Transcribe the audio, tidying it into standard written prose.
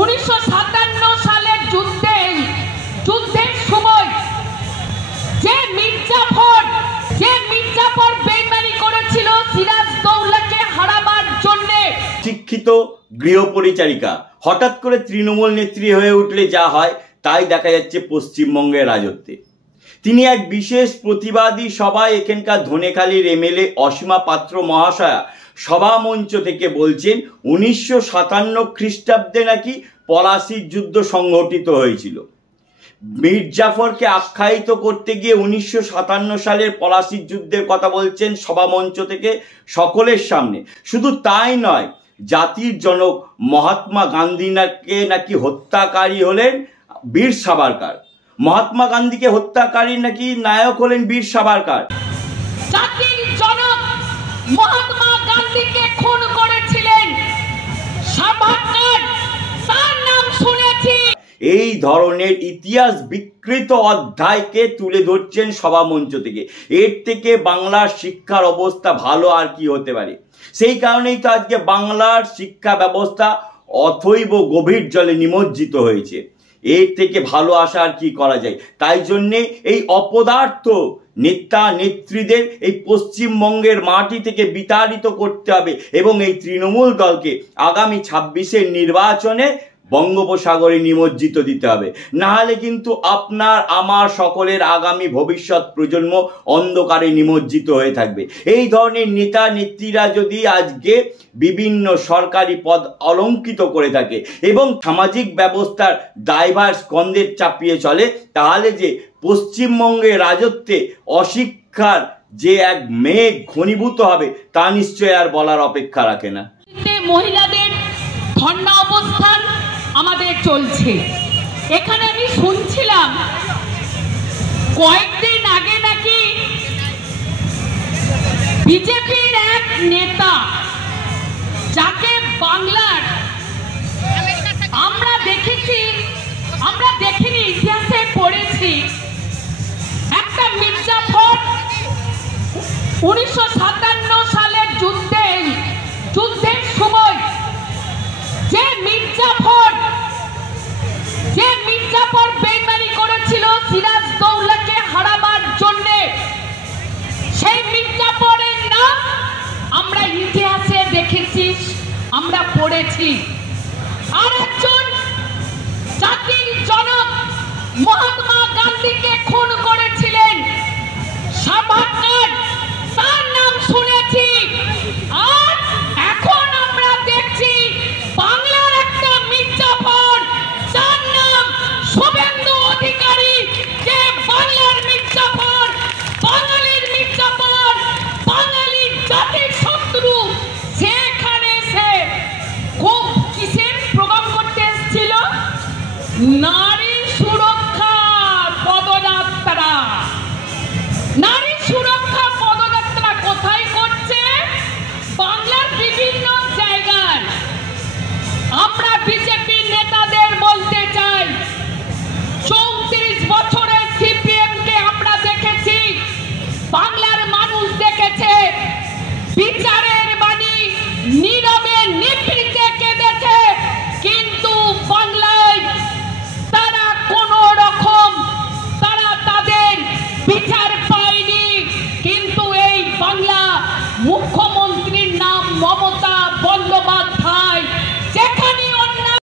1957 সালের যুদ্ধের সময় যে মির্জাফর বেইমানি করেছিল সিরাজদৌল্লাকে হারাবার জন্য। শিক্ষিত গৃহপরিচারিকা হঠাৎ করে তৃণমূল নেত্রী হয়ে উঠলে যা হয় তাই দেখা যাচ্ছে পশ্চিমবঙ্গের রাজত্বে। তিনি এক বিশেষ প্রতিবাদী সভায় এখানকার ধনেখালির এমএলএ অসীমা পাত্র মহাশয়া সভা মঞ্চ থেকে বলছেন 1957 খ্রিস্টাব্দে নাকি পলাশির যুদ্ধ সংঘটিত হয়েছিল। মির্জাফরকে আখ্যায়িত করতে গিয়ে 1957 সালের পলাশির যুদ্ধের কথা বলছেন সভা মঞ্চ থেকে সকলের সামনে। শুধু তাই নয়, জাতির জনক মহাত্মা গান্ধীকে নাকি হত্যাকারী হলেন বীর সাভারকার। মহাত্মা গান্ধীকে হত্যাকারী নাকি নায়ক হলেন বীর সাভারকার। জাতির জনক মহাত্মা গান্ধীকে খুন করেছিলেন সাভারকার, তার নাম শুনেছি। এই ধরনের ইতিহাস বিকৃত অধ্যায়কে তুলে ধরছেন সভা মঞ্চ থেকে। এর থেকে বাংলার শিক্ষার অবস্থা ভালো আর কি হতে পারে? সেই কারণেই তো আজকে বাংলার শিক্ষা ব্যবস্থা অথৈব গভীর জলে নিমজ্জিত হয়েছে। এর থেকে ভালো আশা আর কি করা যায়? তাই জন্যে এই অপদার্থ নেতা নেত্রীদের এই পশ্চিমবঙ্গের মাটি থেকে বিতাড়িত করতে হবে এবং এই তৃণমূল দলকে আগামী 26-এর নির্বাচনে বঙ্গোপসাগরে নিমজ্জিত দিতে হবে। না হলে কিন্তু আপনার আমার সকলের আগামী ভবিষ্যৎ প্রজন্ম অন্ধকারে নিমজ্জিত হয়ে থাকবে। এই ধরনের নেতা নেত্রীরা যদি আজকে বিভিন্ন সরকারি পদ অলঙ্কিত করে থাকে এবং সামাজিক ব্যবস্থার দায়ভার স্কন্ধে চাপিয়ে চলে, তাহলে যে পশ্চিমবঙ্গের রাজত্বে অশিক্ষার যে এক মেঘ ঘনীভূত হবে তা নিশ্চয় আর বলার অপেক্ষা রাখে না। মহিলাদের ধর্ণা অবস্থান আমাদের চলছে। এখানে আমি শুনছিলাম কয়েকদিন আগে নাকি বিজেপির এক নেতা, যাকে বাংলার আমরা দেখিনি, ইতিহাসে পড়েছি, একটা মির্জাফর 1957 সালের যুদ্ধের সময় যে মির্জাফর বেইমানি করেছিল সিরাজদৌল্লাকে হারাবার জন্য, সেই মির্জাফরের নাম আমরা ইতিহাসে দেখেছি, আমরা পড়েছি। আর একজন জাতির জনক মহাত্মা গান্ধীকে খুন করেছিলেন সাভারকার, তার নাম শুনেছি। আর এখন আমরা দেখছি বাংলার একটা মির্জাফর, তার নাম শুভেন্দু অধিকারী, যে বাংলার মির্জাফর, বাঙালির মির্জাফর, বাঙালির জাতির শত্রু। সেখানে সে খুব কিসের প্রোগ্রাম করতে এসেছিল না